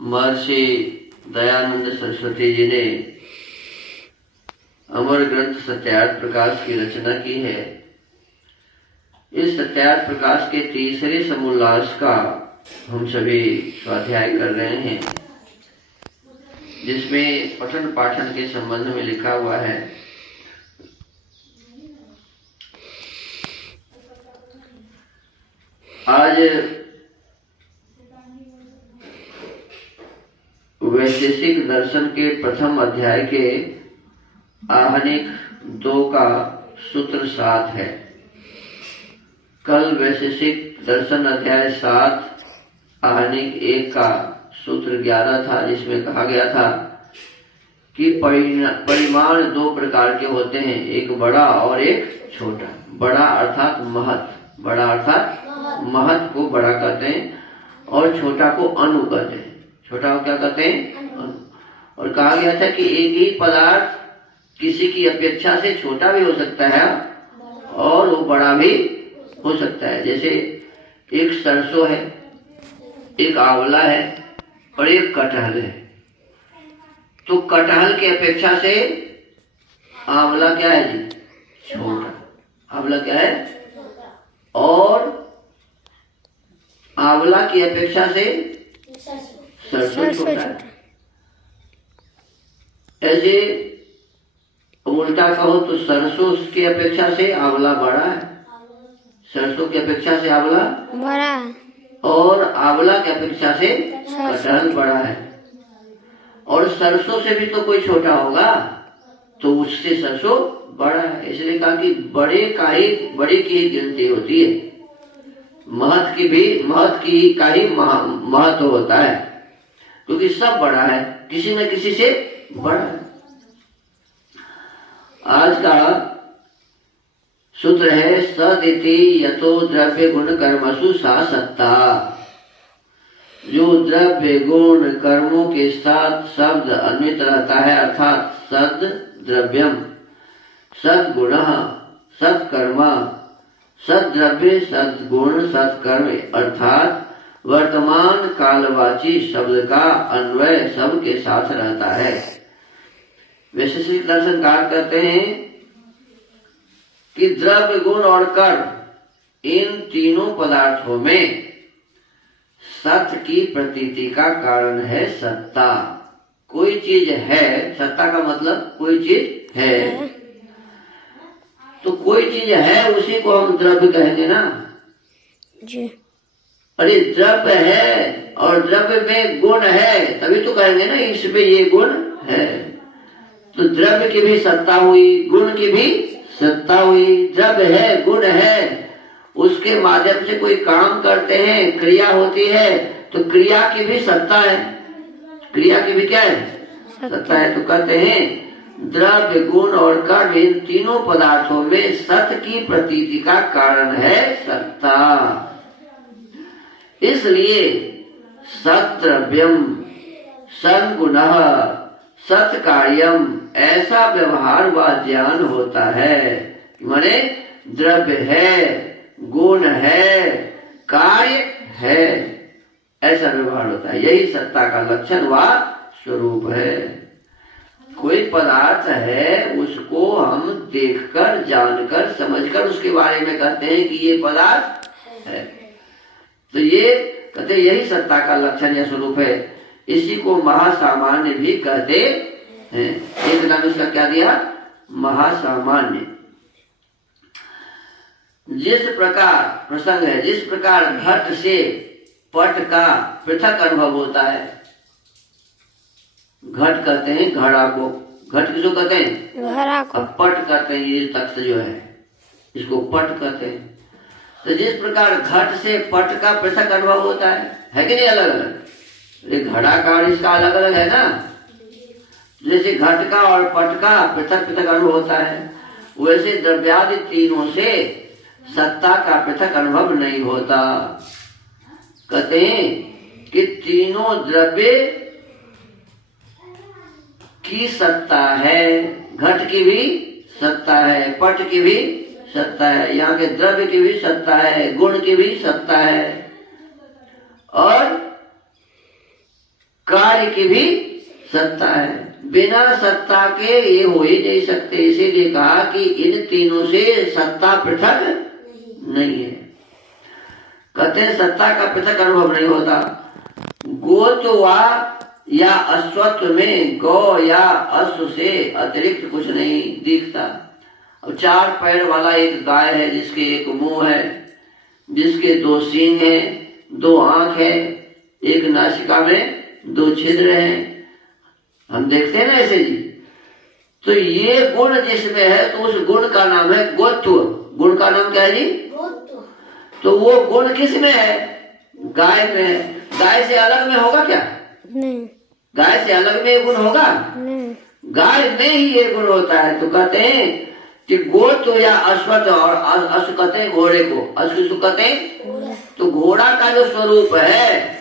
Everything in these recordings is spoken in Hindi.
महर्षि दयानंद सरस्वती जी ने अमर ग्रंथ सत्यार्थ प्रकाश की रचना की है। इस सत्यार्थ प्रकाश के तीसरे समोल्लास का हम सभी स्वाध्याय कर रहे हैं, जिसमें पठन पाठन के संबंध में लिखा हुआ है। आज वैशेषिक दर्शन के प्रथम अध्याय के आहनिक 2 का सूत्र 7 है। कल वैशेषिक दर्शन अध्याय 7 आहनिक 1 का सूत्र 11 था, जिसमें कहा गया था कि परिमाण 2 प्रकार के होते हैं, एक बड़ा और एक छोटा। बड़ा अर्थात महत, बड़ा अर्थात महत को बड़ा कहते हैं और छोटा को अनु कहते हैं। छोटा को क्या कहते हैं? अनु। और कहा गया था कि एक ही पदार्थ किसी की अपेक्षा से छोटा भी हो सकता है और वो बड़ा भी हो सकता है। जैसे एक सरसों है, एक आंवला है और एक कटहल है। तो कटहल की अपेक्षा से आंवला क्या है जी? छोटा। आंवला क्या है? और आंवला की अपेक्षा से सरसों छोटा है। ऐसे उल्टा कहो तो सरसों की अपेक्षा से आंवला बड़ा है, सरसों की अपेक्षा से आंवला बड़ा है, और आंवला की अपेक्षा से कटहल बड़ा है। और सरसों से भी तो कोई छोटा होगा, तो उससे सरसों बड़ा है। इसलिए कहा कि बड़े की ही गिनती होती है, महत की का ही महत्व होता है, क्योंकि सब बड़ा है, किसी न किसी से बड़ा है। आज का सूत्र है सदिति यतो द्रव्य गुण कर्मसु सा सत्ता। जो द्रव्य गुण कर्मों के साथ शब्द अन्वित रहता है, अर्थात सद द्रव्यम, सद्गुण, सत्कर्म, सद्द्रव्य, सद्गुण, सत्कर्म, अर्थात वर्तमान कालवाची शब्द का अन्वय सब के साथ रहता है। वैशेषिक दर्शनकार कहते हैं कि द्रव्य, गुण और कर्म, इन तीनों पदार्थों में सत की प्रतीति का कारण है सत्ता। कोई चीज है, सत्ता का मतलब कोई चीज है, तो कोई चीज है उसी को हम द्रव्य कहेंगे ना जी। अरे द्रव्य है और द्रव्य में गुण है, तभी तो कहेंगे ना इसमें ये गुण है। तो द्रव्य की भी सत्ता हुई, गुण की भी सत्ता हुई। द्रव्य है, गुण है, उसके माध्यम से कोई काम करते हैं, क्रिया होती है, तो क्रिया की भी सत्ता है। क्रिया की भी क्या है? सत्ता है। तो कहते हैं द्रव्य, गुण और कर्म, इन तीनों पदार्थों में सत की प्रतीति का कारण है सत्ता। इसलिए सद्द्रव्यम, सद्गुणः, सत्कार्यम, ऐसा व्यवहार व ज्ञान होता है। माने द्रव्य है, गुण है, कार्य है, ऐसा व्यवहार होता है। यही सत्ता का लक्षण व स्वरूप है। कोई पदार्थ है, उसको हम देखकर, जानकर, समझकर उसके बारे में कहते हैं कि ये पदार्थ है। तो ये कहते यही सत्ता का लक्षण या स्वरूप है। इसी को महासामान्य भी कहते हैं। एक नाम इसका क्या दिया? महासामान्य। जिस प्रकार प्रसंग है, जिस प्रकार घट से पट का पृथक अनुभव होता है। घट कहते हैं घड़ा को, घट किसको कहते हैं? घड़ा को। पट कहते हैं ये तख्त जो है, इसको पट कहते हैं। तो जिस प्रकार घट से पट का पृथक अनुभव होता है कि नहीं? अलग अलग। ये घड़ा का और इसका अलग अलग है ना। जैसे घट का और पट का पृथक पृथक अनुभव होता है, वैसे द्रव्यादि तीनों से सत्ता का पृथक अनुभव नहीं होता। कहते हैं कि तीनों द्रव्य की सत्ता है, घट की भी सत्ता है, पट की भी सत्ता है, यहाँ के द्रव्य की भी सत्ता है, गुण की भी सत्ता है, और कार्य की भी सत्ता है। बिना सत्ता के ये हो ही नहीं सकते। इसीलिए कहा कि इन तीनों से सत्ता पृथक नहीं है। कहते हैं सत्ता का पृथक अनुभव नहीं होता। गोत्व या अश्वत्व में गौ या अश्व से अतिरिक्त कुछ नहीं दिखता। अब 4 पैर वाला एक गाय है जिसके एक मुंह है, जिसके 2 सींग है, 2 आंख है, एक नासिका में 2 छिद्र हैं। हम देखते हैं ना ऐसे जी। तो ये गुण जिसमें है तो उस गुण का नाम है गोत्व। गुण का नाम क्या है जी? गोत्व। तो वो गुण किस में है? गाय में है। गाय से अलग में होगा क्या? नहीं। गाय से अलग में ये गुण होगा? नहीं। गाय में ही ये गुण होता है। तो कहते हैं कि गोत्व या अश्वत्व, और अश्व कहते हैं घोड़े को, अश्व कहते हैं। तो घोड़ा का जो स्वरूप है,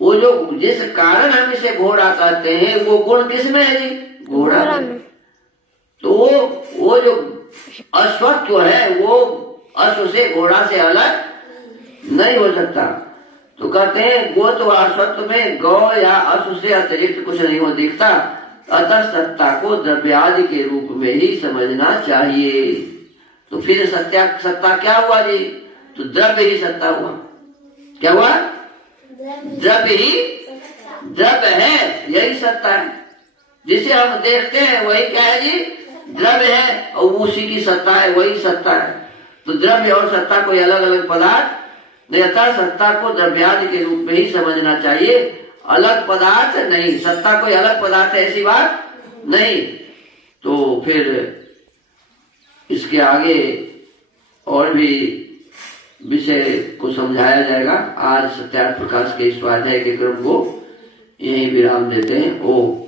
वो जो जिस कारण हम इसे घोड़ा कहते हैं, वो गुण किसमें है जी? घोड़ा में। तो वो जो अश्वत्व है वो अश्व से, घोड़ा से अलग नहीं हो सकता। तो कहते हैं गोत्व अश्वत्व में गौ या अश्व से अतिरिक्त कुछ नहीं हो दिखता। अतः सत्ता को द्रव्यादि के रूप में ही समझना चाहिए। तो फिर सत्ता क्या हुआ जी? तो द्रव्य ही सत्ता हुआ। क्या हुआ? द्रव्य ही द्रव्य है, यही सत्ता है। जिसे हम देखते हैं वही क्या है जी? द्रव्य है, और उसी की सत्ता है, वही सत्ता है। तो द्रव्य और सत्ता कोई अलग अलग पदार्थ नहीं। अतः सत्ता को द्रव्यादि के रूप में ही समझना चाहिए, अलग पदार्थ नहीं। सत्ता कोई अलग पदार्थ है ऐसी बात नहीं। तो फिर इसके आगे और भी विषय को समझाया जाएगा। आज सत्यार्थ प्रकाश के स्वाध्याय के क्रम को यही विराम देते हैं। ओम